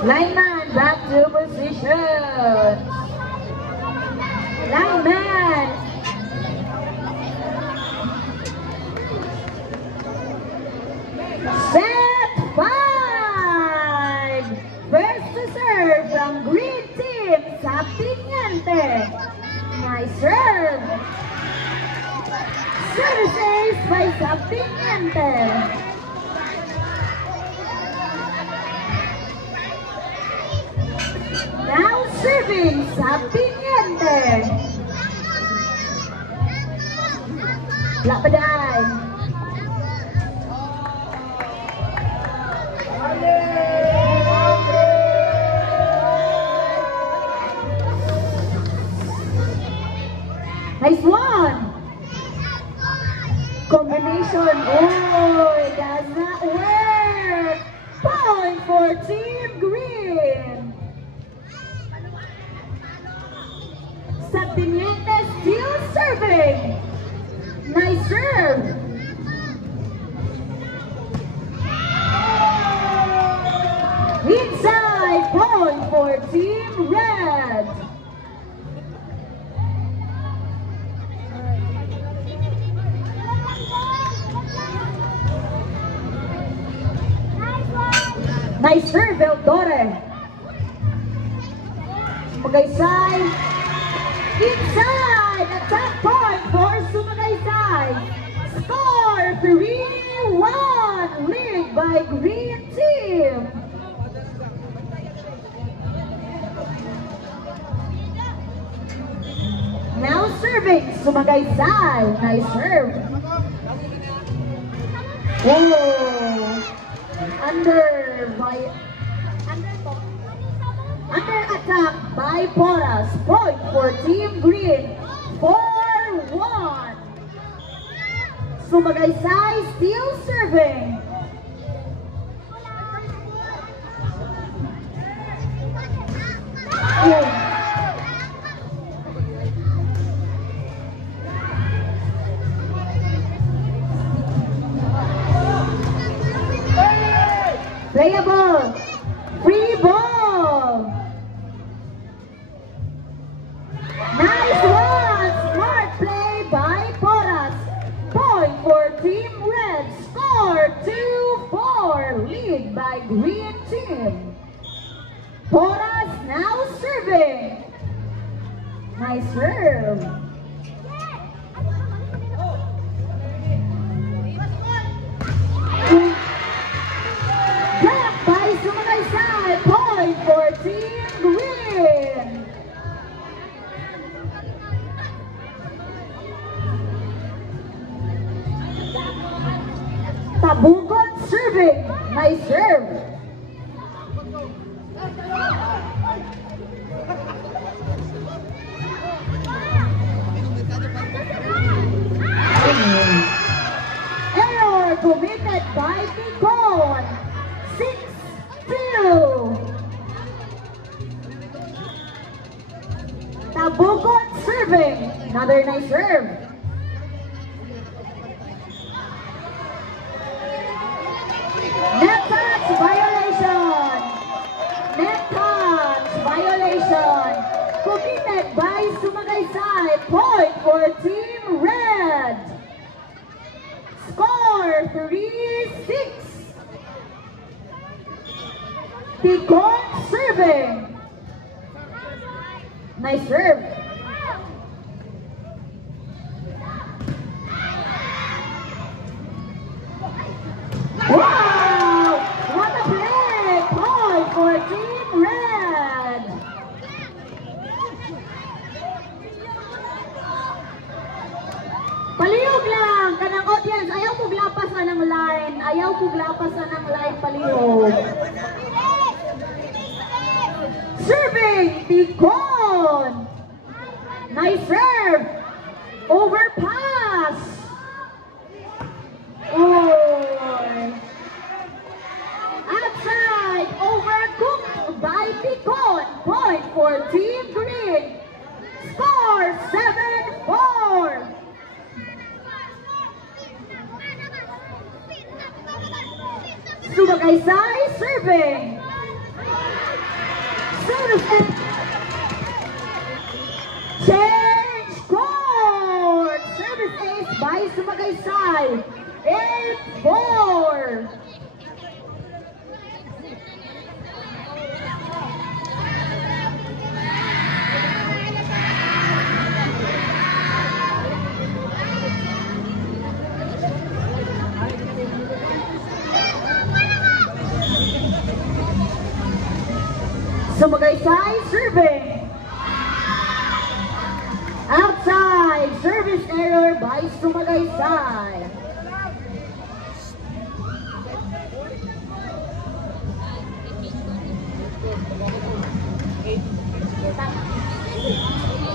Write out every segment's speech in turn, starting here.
Lineman, back to position. Lineman. Set 5. First to serve from green team, Saptinyante. Nice serve. Service ace by Saptinyante. Now serving Saptinyante. Lapaday. Nice one. Combination. Oh, it does not work. Point for Team Green. Saptinyante still serving. Nice serve. Inside, point for Team Red. Nice serve, Eldore. Sumagaysay. Inside, attack point for Sumagaysay. Score 3-1, lead by Green Team. Now serving, Sumagaysay. Nice serve. Oh, under attack by Porras. Point for Team Green. 4-1. Sumagaysay still serving. Playable. Free ball. Nice one. Smart play by Porras. Point for Team Red. Score 2-4. Lead by Green Team. Porras now serving. Nice serve. Point for Team Green. Tabungon serving. Nice serve. Error committed by Ticon. 6-2. Tabungon serving. Another nice serve. Net touch violation. Net touch violation. Committed by Sumagaysay. Point for Team Red. Score 3-6. Ticon serving. Nice serve. Wow! What a play! Point for Team Red. Palihog lang kanang audience. Ayaw mo glapasan ng line. Ayaw mo glapasan ng line. Palihog. Serving Ticon. Nice serve. Overpass. Oh. Outside. Overcooked by Ticon. Point for Team Green. Score 7-4. Sumagaysay serving. Service change court. Service ace by Sumagaysay. 8-4. Sumagaysay serving. Outside, service error by Sumagaysay.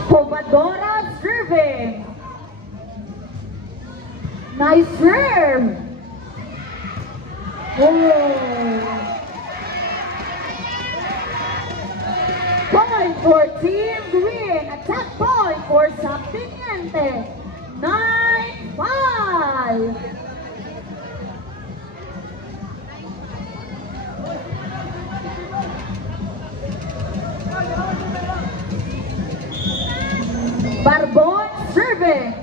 Pomadora serving. Nice serve. Oh. Point for Team Green. Attack point for Saptiniente. 9-5. Barbon serving.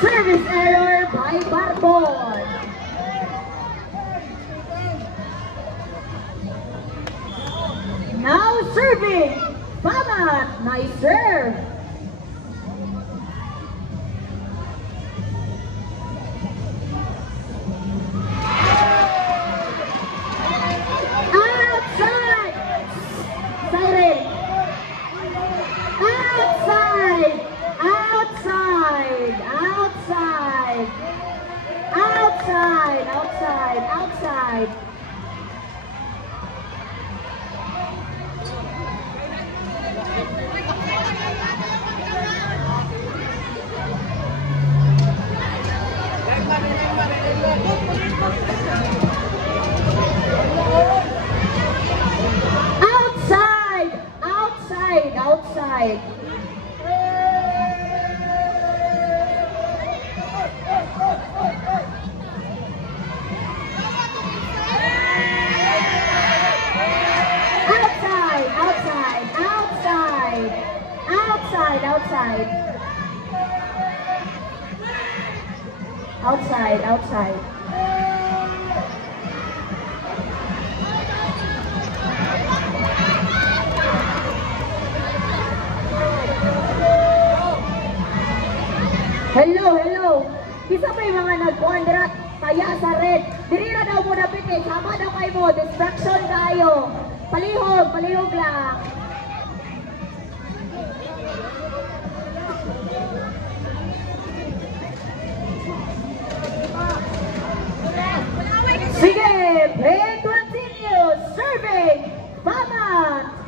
Service error by Barbon. Now serving, Famat, nice serve. Outside, siren. Outside, outside, outside, outside, outside, outside. Outside, outside, outside. Outside, outside, outside, outside, outside. Outside, outside. Hello, hello. Kisa pa yung mga nag-order kaya sa red. Diri na daw mo dapit eh. Sama daw kayo mo. Distraction kayo. Palihog, palihog lang. Sige, play continues. Serving, Famat.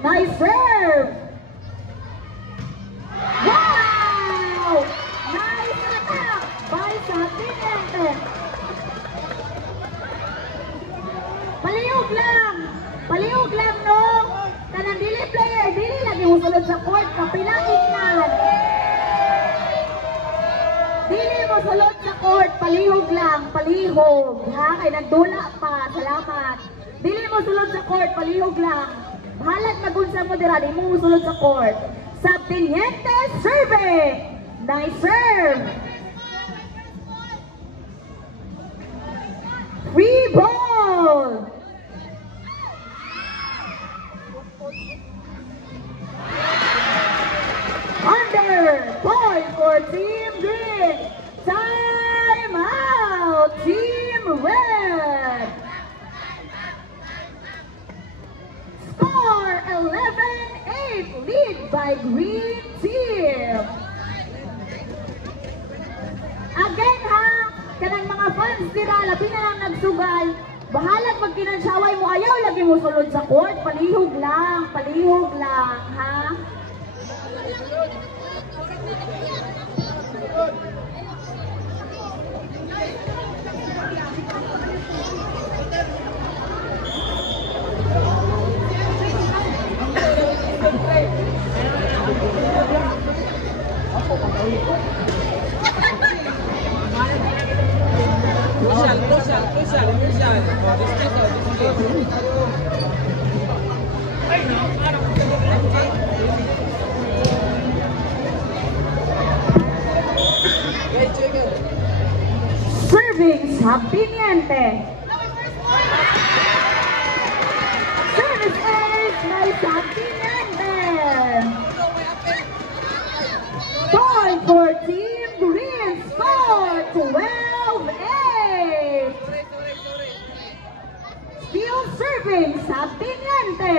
Nice serve! Wow! Nice attack by Saptiniente. Palihog lang no. Kanang dili player, dili lagi mo sulod sa court, kapilangin nan. Dili mo sulod sa court, palihog lang, palihog. Ha, kay nagdula pa, salamat. Dili mo sulod sa court, palihog lang. Bahalag na gunsa mo dira, di mo sulod sa court. Saptiniente serving. Nice serve. Free ball. Under. Point for Team Green. Time out. Team Red. Score 11-8. Lead by Green Team. Again ha, kanang mga fans dira, labi na lang nagsugal. Bahalag pag kinansyaway mo, ayaw lagi mo sulod sa court. Palihog lang, ha? Serving Sabiniente. Service ace by Sabiniente. Point for Team Green. Score 12-8. Still serving Sabiniente.